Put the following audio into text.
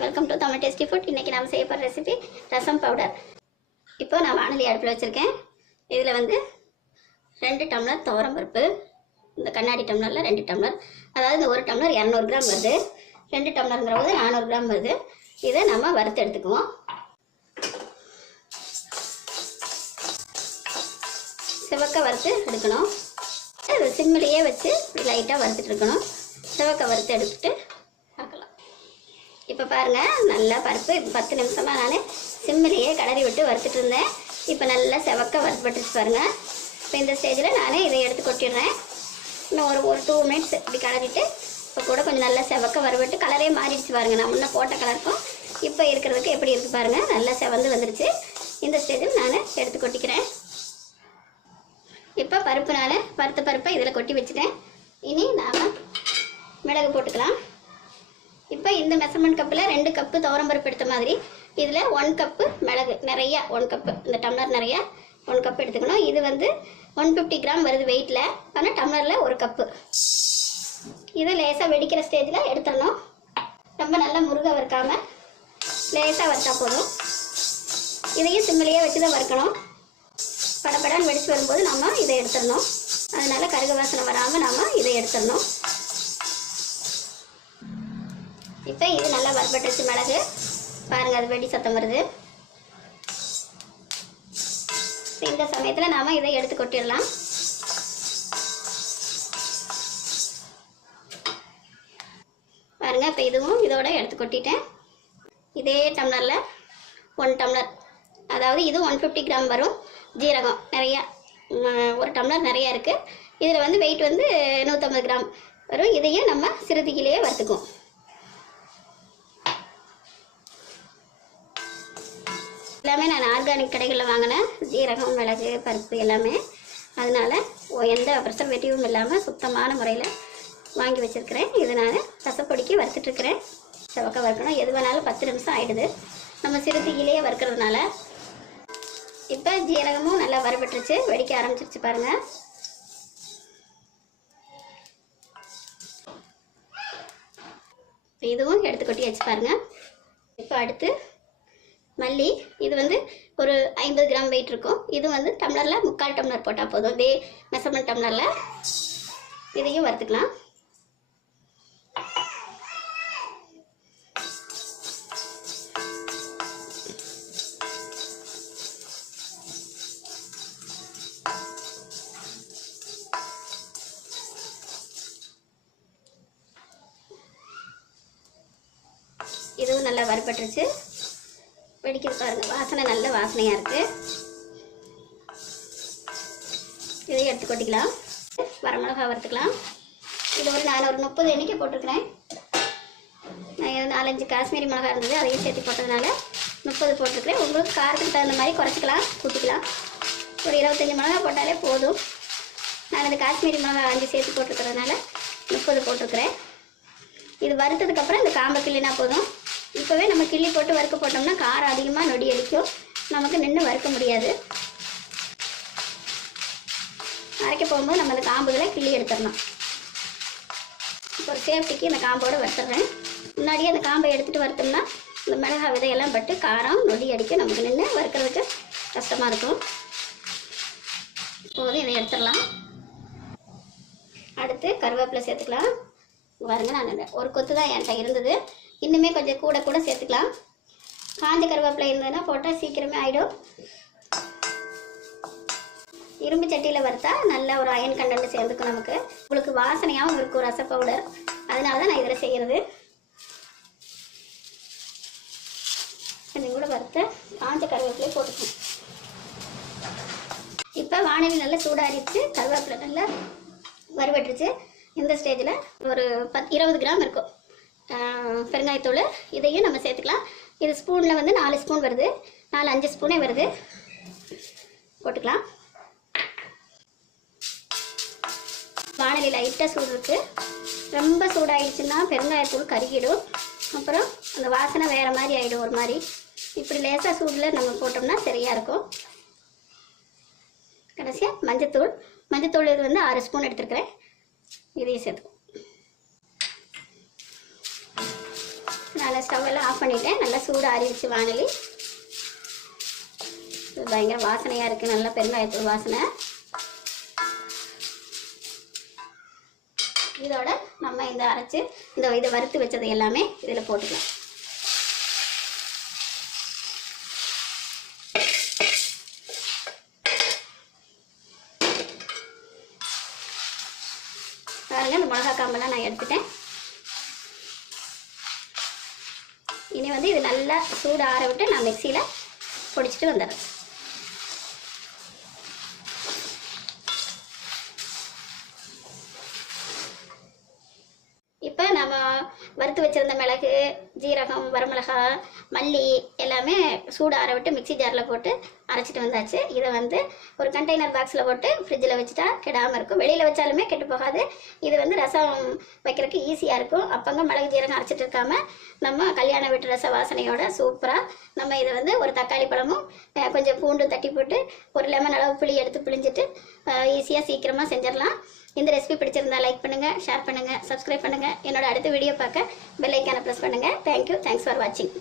Welcome to Tamil tasty food இன்றைக்கி நம்ம செய்ய போகிற ரெசிபி ரசம் பவுடர் இப்போ நான் வானொலி அடுப்பில் வச்சுருக்கேன். இதில் வந்து ரெண்டு டம்ளர் துவரம் பருப்பு இந்த கண்ணாடி டம்ளரில் ரெண்டு டம்ளர் அதாவது இந்த ஒரு டம்ளர் இரநூறு கிராம் வருது. ரெண்டு டம்ளருங்கிற போது நானூறு கிராம் வருது. இதை நம்ம வறுத்து எடுத்துக்குவோம். சிவக்க வறுத்து எடுக்கணும். சிம்மிலேயே வச்சு லைட்டாக வறுத்துட்டு இருக்கணும். சிவக்க வறுத்து எடுத்துட்டு இப்போ பாருங்கள் நல்லா பருப்பு. இப்போ பத்து நிமிஷமாக நான் சிம்மிலேயே கிளறி விட்டு வறுத்துட்டு இருந்தேன். இப்போ நல்லா செவக்க வறுப்பட்டுச்சு பாருங்கள் இப்போ இந்த ஸ்டேஜில் நான் இதை எடுத்து கொட்டிடுறேன். இன்னும் ஒரு ஒரு டூ மினிட்ஸ் இப்படி கிளறிட்டு இப்போ கூட கொஞ்சம் நல்லா செவக்க வறுபட்டு கலரே மாறிடுச்சு பாருங்கள் நான் முன்னே போட்ட கலருக்கும் இப்போ இருக்கிறதுக்கு எப்படி இருக்குது பாருங்கள் நல்லா செவந்து வந்துருச்சு. இந்த ஸ்டேஜில் நான் எடுத்து கொட்டிக்கிறேன். இப்போ பருப்பு நான் பருத்த பருப்பை இதில் கொட்டி வச்சுட்டேன். இனி நாம் மிளகு போட்டுக்கலாம். இப்போ இந்த மெஷர்மெண்ட் கப்பில் ரெண்டு கப்பு துவரம்பருப்பு எடுத்த மாதிரி. இதில் ஒன் கப்பு மிளகு நிறையா ஒன் கப்பு இந்த டம்ளர் நிறையா ஒன் கப் எடுத்துக்கணும். இது வந்து ஒன் ஃபிஃப்டி கிராம் வருது வெயிட்டில் ஆனால் டம்ளரில் ஒரு கப்பு இதை லேசாக வெடிக்கிற ஸ்டேஜில் எடுத்துடணும். ரொம்ப நல்லா முருக வறுக்காமல் லேசாக வறுத்தா போதும். இதையும் சிம்மிலேயே வச்சு தான் வறுக்கணும். படப்படான்னு வெடித்து வரும்போது நம்ம இதை எடுத்துடணும். அதனால் கருக வாசனை வராமல் நாம் இதை எடுத்துடணும். இப்போ இது நல்லா வறுபட்டுச்சு மிளகு. பாருங்கள் அது வெடி சத்தம் வருது. இந்த சமயத்தில் நாம் இதை எடுத்து கொட்டிடலாம். பாருங்கள் இப்போ இதுவும் இதோட எடுத்து கொட்டிட்டேன். இதே டம்ளரில் ஒன் டம்ளர். அதாவது இது ஒன் ஃபிஃப்டி கிராம் வரும். ஜீரகம் நிறையா ஒரு டம்ளர் நிறையா இருக்குது இதில் வந்து வெயிட் வந்து நூற்றம்பது கிராம் வரும். இதையும் நம்ம சிறுதியிலேயே வறுத்துக்குவோம். எல்லாமே நான் ஆர்கானிக் கடைகளில் வாங்கினேன். ஜீரகம் மிளகு பருப்பு எல்லாமே. அதனால் எந்த ப்ரிசர்வேட்டிவும் இல்லாமல் சுத்தமான முறையில் வாங்கி வச்சுருக்கிறேன். இது நான் ரசப்பொடிக்கு வறுத்துட்ருக்கிறேன். செவக்க வறுக்கணும். எது வேணாலும் பத்து நிமிஷம் ஆகிடுது நம்ம சிறுத்தையிலேயே வறுக்கிறதுனால இப்போ ஜீரகமும் நல்லா வறுபட்டுருச்சு. வெடிக்க ஆரம்பிச்சிருச்சு பாருங்கள் இதுவும் எடுத்து கொட்டி வச்சு பாருங்கள் இப்போ அடுத்து மல்லி இது வந்து ஒரு ஐம்பது கிராம் வெயிட் இருக்கும். இது வந்து டம்ளரில் முக்கால் டம்ளர் போட்டால் போதும். இதே மெஷர்மெண்ட் டம்ளரில் இதையும் வறுத்துக்கலாம். இதுவும் நல்லா வறுபட்டுருச்சு. வெடிக்கிறது பாருங்க. வாசனை நல்ல வாசனையாக இருக்குது இதையும் எடுத்து கொட்டிக்கலாம். வரமிளகா வறுத்துக்கலாம். இது ஒரு நான் ஒரு முப்பது எண்ணிக்கை போட்டிருக்கிறேன். நான் நாலஞ்சு காஷ்மீரி மிளகா இருந்தது அதையும் சேர்த்து போட்டதுனால முப்பது போட்டிருக்கிறேன். உங்களுக்கு காரத்துக்கு தகுந்த மாதிரி குறைச்சிக்கலாம் கூட்டிக்கலாம். ஒரு இருபத்தஞ்சி மிளகா போட்டாலே போதும். நான் இந்த காஷ்மீரி மிளகா அஞ்சு சேர்த்து போட்டிருக்கிறதுனால முப்பது போட்டிருக்கிறேன். இது வறுத்ததுக்கப்புறம் இந்த காம்பை கிள்ளினா போதும். இப்போவே நம்ம கிள்ளி போட்டு வறுக்க போட்டோம்னா காரம் அதிகமாக நொடி அடிக்கும். நமக்கு நின்று வறுக்க முடியாது. அரைக்க போகும்போது நம்ம அந்த காம்புகளை கிள்ளி எடுத்துடணும். இப்போ ஒரு சேஃப்டிக்கு இந்த காம்போடு வறுத்துடுறேன் முன்னாடியே அந்த காம்பை எடுத்துகிட்டு வறுத்தோம்னா இந்த மிளகா விதையெல்லாம் பட்டு காரம் நொடி அடிக்கும். நமக்கு நின்று வறுக்கிறதுக்கு கஷ்டமாக இருக்கும். இப்போது இதை எடுத்துடலாம். அடுத்து கருவேப்பிலை சேர்த்துக்கலாம். பாருங்க நான் ஒரு கொத்து தான் என்கிட்ட இருந்தது. இன்னுமே கொஞ்சம் கூட கூட சேர்த்துக்கலாம். காஞ்ச கருவேப்பிலை இருந்ததுன்னா போட்டால் சீக்கிரமே ஆகிடும் இரும்பு சட்டியில் வறுத்தா நல்ல ஒரு அயன் கண்டென்ட் சேர்ந்துக்கும் நமக்கு. உங்களுக்கு வாசனையாகவும் இருக்கும் ரச பவுடர் அதனால தான் நான் இதில் செய்கிறது கொஞ்சம் கூட வறுத்த காஞ்ச கருவேப்பிலை போட்டுக்கணும் இப்போ வானிலை நல்லா சூடாரிச்சு கருவேப்பிலை நல்லா வறுவட்டுருச்சு இந்த ஸ்டேஜில் ஒரு பத் இருபது கிராம் இருக்கும். பெருங்காயத்தூள் இதையும் நம்ம சேர்த்துக்கலாம். இது ஸ்பூனில் வந்து நாலு ஸ்பூன் வருது. நாலு அஞ்சு ஸ்பூனே வருது. போட்டுக்கலாம். வானொலி லைட்டாக சூடு இருக்குது ரொம்ப சூடாயிடுச்சுன்னா பெருங்காயத்தூள் கருகிடும். அப்புறம் அந்த வாசனை வேறு மாதிரி ஆகிடும் ஒரு மாதிரி. இப்படி லேசாக சூடில் நம்ம போட்டோம்னா சரியாக இருக்கும். கடைசியாக மஞ்சத்தூள். மஞ்சத்தூள் இது வந்து ஆறு ஸ்பூன் எடுத்துருக்கிறேன். இதையும் சேர்த்துக்கும் நல்லா ஸ்டவ்வெல்லாம் ஆஃப் பண்ணிட்டேன். நல்லா சூடு ஆறிடுச்சு வானலி. பயங்கர வாசனையாக இருக்குது நல்லா பெருங்காயத்தூள் வாசனை. இதோட நம்ம இந்த அரைச்சி இந்த இதை வறுத்து வச்சது எல்லாமே இதில் போட்டுக்கலாம். பாருங்கள் இந்த மிளகா காம்பெல்லாம் நான் எடுத்துட்டேன். இனி வந்து இது நல்லா சூடு ஆற விட்டு நான் மிக்சியில் பொடிச்சிட்டு வந்துடுறேன். நம்ம வறுத்து வச்சிருந்த மிளகு ஜீரகம் வரமிளகா மல்லி எல்லாமே சூடு ஆற விட்டு மிக்ஸி ஜாரில் போட்டு அரைச்சிட்டு வந்தாச்சு. இதை வந்து ஒரு கண்டெய்னர் பாக்ஸில் போட்டு ஃப்ரிட்ஜில் வச்சுட்டா கெடாமல் இருக்கும். வெளியில் வச்சாலுமே கெட்டு போகாது. இது வந்து ரசம் வைக்கிறதுக்கு ஈஸியாக இருக்கும். அப்பங்க மிளகு ஜீரகம் அரைச்சிட்டு இருக்காம நம்ம கல்யாண வீட்டு ரச வாசனையோட சூப்பராக நம்ம இதை வந்து ஒரு தக்காளி பழமும் கொஞ்சம் பூண்டும் தட்டி போட்டு ஒரு லெமன் அளவு புளி எடுத்து பிழிஞ்சிட்டு ஈஸியாக சீக்கிரமாக செஞ்சிடலாம். இந்த ரெசிபி பிடிச்சிருந்தா லைக் பண்ணுங்கள் ஷேர் பண்ணுங்கள் சப்ஸ்கிரைப் பண்ணுங்க. என்னோட அடுத்த வீடியோ பார்க்க பெல் ஐக்கானை ப்ரெஸ் பண்ணுங்க. தேங்க்யூ தேங்க்ஸ் ஃபார் வாட்சிங்